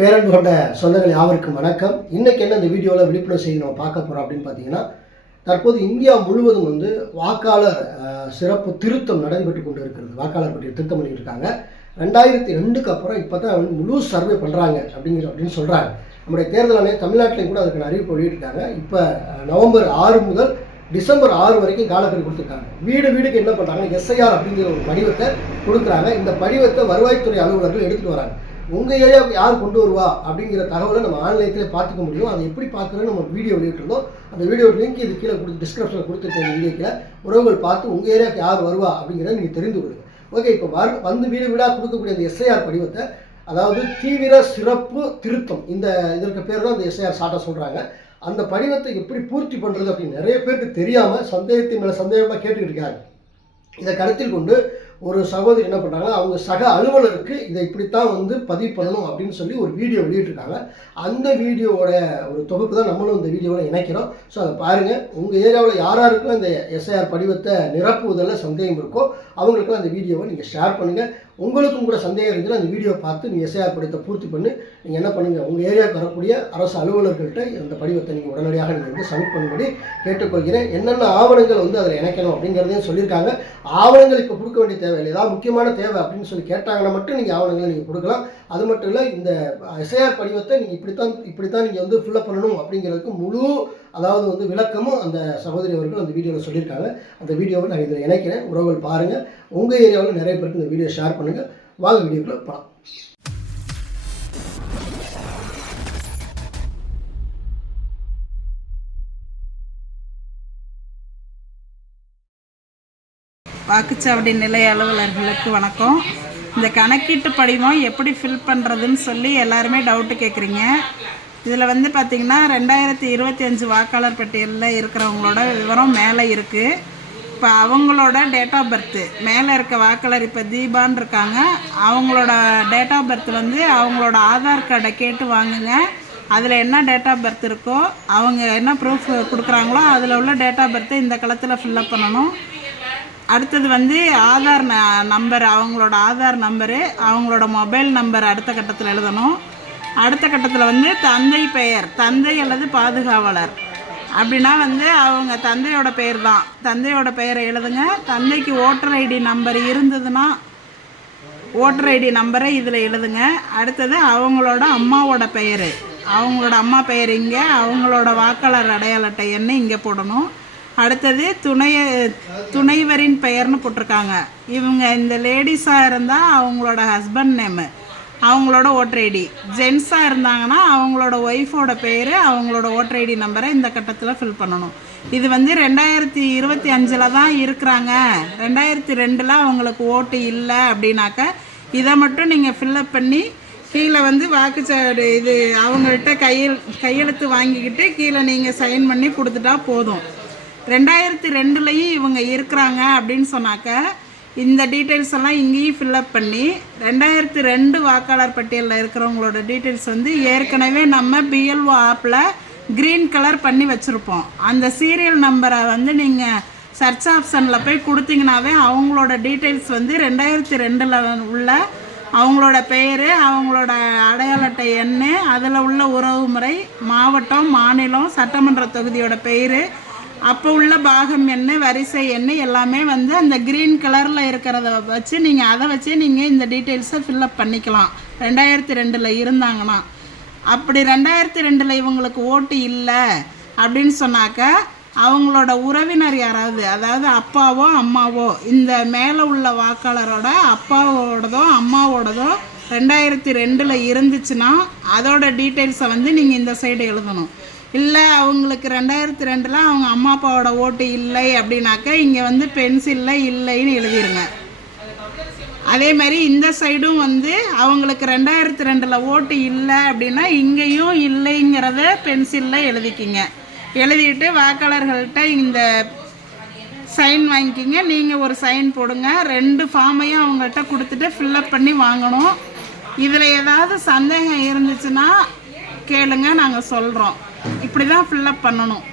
பேரன்பு கொண்ட சொந்தங்கள் யாவருக்கும் வணக்கம். இன்றைக்கி என்ன இந்த வீடியோவில் விழிப்புணர்வு செய்தி நம்ம பார்க்க போகிறோம் அப்படின்னு பார்த்தீங்கன்னா தற்போது இந்தியா முழுவதும் வந்து வாக்காளர் சிறப்பு திருத்தம் நடைபெற்று கொண்டு இருக்கிறது வாக்காளர் பட்டியல் திருத்தம் பண்ணியிருக்காங்க ரெண்டாயிரத்தி ரெண்டுக்கு அப்புறம் இப்போ தான் வந்து முழு சர்வே பண்ணுறாங்க அப்படிங்கிற அப்படின்னு சொல்கிறாங்க நம்முடைய தேர்தல் ஆணையம் தமிழ்நாட்டிலையும் கூட அதுக்கு அறிவிப்பு வெளியிட்டிருக்காங்க. இப்போ நவம்பர் ஆறு முதல் டிசம்பர் ஆறு வரைக்கும் காலக்கெடு கொடுத்துருக்காங்க. வீடு வீடுக்கு என்ன பண்ணுறாங்க எஸ்ஐஆர் அப்படிங்கிற ஒரு படிவத்தை கொடுக்குறாங்க. இந்த படிவத்தை வருவாய்த்துறை அலுவலர்கள் எடுத்துகிட்டு வராங்க. உங்கள் ஏரியாவுக்கு யார் கொண்டு வருவா அப்படிங்கிற தகவலை நம்ம ஆன்லைனில் பார்த்துக்க முடியும். அதை எப்படி பார்க்குறோன்னு நம்ம வீடியோ வெளியிட்டிருந்தோம் அந்த வீடியோ லிங்க் இது கீழே கொடுத்து டிஸ்கிரிப்ஷனில் கொடுத்துருக்கேன் இந்த வீடியோ கீழே. உறவுகள் பார்த்து உங்கள் ஏரியாவுக்கு யார் வருவா அப்படிங்கிறத நீங்கள் தெரிந்து கொள்ளுங்க. ஓகே இப்போ வர வந்து வீடு வீடாக கொடுக்கக்கூடிய அந்த எஸ்ஐஆர் படிவத்தை அதாவது தீவிர சிறப்பு திருத்தம் இந்த இதற்கு பேர் தான் அந்த எஸ்ஐஆர் சாட்டை சொல்கிறாங்க அந்த படிவத்தை எப்படி பூர்த்தி பண்ணுறது அப்படின்னு நிறைய பேருக்கு தெரியாமல் சந்தேகத்தின் மேலே சந்தேகமாக கேட்டுக்கிட்டு இருக்காங்க. இதை கருத்தில் கொண்டு ஒரு சகோதரி என்ன பண்ணுறாங்கன்னா அவங்க சக அலுவலருக்கு இதை இப்படித்தான் வந்து பதிவு பண்ணணும் அப்படின்னு சொல்லி ஒரு வீடியோ வெளியிட்டிருக்காங்க. அந்த வீடியோவோட ஒரு தொகுப்பு தான் நம்மளும் இந்த வீடியோவில் இணைக்கிறோம். ஸோ அதை பாருங்கள் உங்கள் ஏரியாவில் யாராருக்கும் இந்த எஸ்ஐஆர் படிவத்தை நிரப்புவதில் சந்தேகம் இருக்கோ அவங்களுக்குலாம் அந்த வீடியோவை நீங்கள் ஷேர் பண்ணுங்கள் உங்களுக்கும் கூட சந்தேகம் இருந்துச்சுன்னா அந்த வீடியோ பார்த்து நீங்கள் எஸ்ஐஆர் படிவத்தை பூர்த்தி பண்ணி நீங்கள் என்ன பண்ணுங்கள் உங்கள் ஏரியாவுக்கு வரக்கூடிய அரசு அலுவலர்கள்ட்ட இந்த படிவத்தை நீங்கள் உடனடியாக நீங்கள் வந்து சப்மிட் பண்ணும்படி கேட்டுக்கொள்கிறேன். என்னென்ன ஆவணங்கள் வந்து அதில் இணைக்கணும் அப்படிங்கிறதையும் சொல்லியிருக்காங்க. ஆவணங்கள் இப்போ கொடுக்க வேண்டிய தேவையில்லை ஏதாவது முக்கியமான தேவை அப்படின்னு சொல்லி கேட்டாங்கன்னா மட்டும் நீங்கள் ஆவணங்களை நீங்கள் கொடுக்கலாம். அது மட்டும் இல்லை இந்த எஸ்ஐஆர் படிவத்தை நீங்கள் இப்படித்தான் இப்படித்தான் நீங்கள் வந்து ஃபில்லப் பண்ணணும் அப்படிங்கிறதுக்கு முழு அதாவது வந்து விளக்கமும் அந்த சகோதரி அவர்கள் அந்த வீடியோவில் சொல்லியிருக்காங்க. அந்த வீடியோவை நான் இதில் இணைக்கிறேன். உறவுகள் பாருங்கள் உங்கள் ஏரியாவில் நிறைய பேருக்கு இந்த வீடியோ ஷேர் பண்ணுங்கள் வாங்க வீடியோக்குள்ள போகலாம் வாக்குச்சாவடி நிலை அலுவலர்களுக்கு வணக்கம். இந்த கணக்கீட்டு படிவம் எப்படி ஃபில் பண்ணுறதுன்னு சொல்லி எல்லாருமே டவுட்டு கேட்குறீங்க இதில் வந்து பார்த்திங்கன்னா ரெண்டாயிரத்தி இருபத்தி அஞ்சு வாக்காளர் பட்டியலில் இருக்கிறவங்களோட விவரம் மேலே இருக்குது இப்போ அவங்களோட டேட் ஆஃப் பர்த்து மேலே இருக்க வாக்காளர் இப்போ தீபான் இருக்காங்க. அவங்களோட டேட் ஆஃப் பர்த் வந்து அவங்களோட ஆதார் கார்டை கேட்டு வாங்குங்க. அதில் என்ன டேட் ஆஃப் பர்த் இருக்கோ அவங்க என்ன ப்ரூஃப் கொடுக்குறாங்களோ அதில் உள்ள டேட் ஆஃப் பர்த்தை இந்த காலத்தில் ஃபில்லப் பண்ணணும். அடுத்தது வந்து ஆதார் ந- நம்பர் அவங்களோட ஆதார் நம்பரு அவங்களோட மொபைல் நம்பர் அடுத்த கட்டத்தில் எழுதணும். அடுத்த கட்டத்தில் வந்து தந்தை பெயர் தந்தை அல்லது பாதுகாவலர். அப்படின்னா வந்து அவங்க தந்தையோட பெயர் தான் தந்தையோட பெயரை எழுதுங்க. தந்தைக்கு ஓட்டர் ஐடி நம்பர் இருந்ததுன்னா ஓட்டர் ஐடி நம்பரை இதில் எழுதுங்க. அடுத்தது அவங்களோட அம்மாவோட பெயர். அவங்களோட அம்மா பெயர் இங்கே அவங்களோட வாக்காளர் அடையாள அட்டை எண்ணை இங்கே போடணும். அடுத்தது துணைய துணைவரின் பெயர்னு போட்டிருக்காங்க. இவங்க இந்த லேடிஸாக இருந்தால் அவங்களோட ஹஸ்பண்ட் நேமு அவங்களோட ஓட்டர் ஐடி. ஜென்ஸாக இருந்தாங்கன்னா அவங்களோட ஒய்ஃபோட பேர் அவங்களோட ஓட்டர் ஐடி நம்பரை இந்த கட்டத்தில் ஃபில் பண்ணணும். இது வந்து ரெண்டாயிரத்தி இருபத்தி அஞ்சில் தான் இருக்கிறாங்க. ரெண்டாயிரத்தி ரெண்டில் அவங்களுக்கு ஓட்டு இல்லை அப்படின்னாக்க இதை மட்டும் நீங்கள் ஃபில்லப் பண்ணி கீழே வந்து வாக்குச்சாவடி இது அவங்கள்ட்ட கையெழு கையெழுத்து வாங்கிக்கிட்டு கீழே நீங்கள் சைன் பண்ணி கொடுத்துட்டா போதும். ரெண்டாயிரத்தி ரெண்டுலேயும் இவங்க இருக்கிறாங்க அப்படின்னு சொன்னாக்க இந்த டீட்டெயில்ஸ் எல்லாம் இங்கேயும் ஃபில்லப் பண்ணி ரெண்டாயிரத்தி ரெண்டு வாக்காளர் பட்டியலில் இருக்கிறவங்களோட டீட்டெயில்ஸ் வந்து ஏற்கனவே நம்ம பிஎல்ஓ ஆப்பில் க்ரீன் கலர் பண்ணி வச்சுருப்போம். அந்த சீரியல் நம்பரை வந்து நீங்கள் சர்ச் ஆப்ஷனில் போய் கொடுத்தீங்கனாவே அவங்களோட டீட்டெயில்ஸ் வந்து ரெண்டாயிரத்தி ரெண்டில் உள்ள அவங்களோட பெயர் அவங்களோட அடையாள அட்டை எண் அதில் உள்ள உறவுமுறை மாவட்டம் மாநிலம் சட்டமன்ற தொகுதியோட பெயர் அப்போ உள்ள பாகம் என்ன வரிசை என்ன எல்லாமே வந்து அந்த க்ரீன் கலரில் இருக்கிறத வச்சு நீங்கள் அதை வச்சு நீங்கள் இந்த டீட்டெயில்ஸை ஃபில்லப் பண்ணிக்கலாம். ரெண்டாயிரத்தி ரெண்டில் இருந்தாங்கன்னா. அப்படி ரெண்டாயிரத்தி ரெண்டில் இவங்களுக்கு ஓட்டு இல்லை அப்படின்னு சொன்னாக்க அவங்களோட உறவினர் யாராவது அதாவது அப்பாவோ அம்மாவோ இந்த மேலே உள்ள வாக்காளரோட அப்பாவோடதோ அம்மாவோடதோ ரெண்டாயிரத்தி ரெண்டில் இருந்துச்சுன்னா அதோட டீட்டெயில்ஸை வந்து நீங்கள் இந்த சைடு எழுதணும். இல்லை அவங்களுக்கு ரெண்டாயிரத்தி ரெண்டில் அவங்க அம்மா அப்பாவோட ஓட்டு இல்லை அப்படின்னாக்கா இங்கே வந்து பென்சிலில் இல்லைன்னு எழுதிருங்க. அதே மாதிரி இந்த சைடும் வந்து அவங்களுக்கு ரெண்டாயிரத்தி ரெண்டில் ஓட்டு இல்லை அப்படின்னா இங்கேயும் இல்லைங்கிறத பென்சிலில் எழுதிக்கிங்க. எழுதிட்டு வாக்காளர்கள்ட்ட இந்த சைன் வாங்கிக்கிங்க. நீங்கள் ஒரு சைன் போடுங்க. ரெண்டு ஃபார்மையும் அவங்கள்ட்ட கொடுத்துட்டு ஃபில்லப் பண்ணி வாங்கணும். இதில் ஏதாவது சந்தேகம் இருந்துச்சுன்னா கேளுங்க நாங்கள் சொல்கிறோம் இப்படி தான் ஃபில்லப் பண்ணணும்.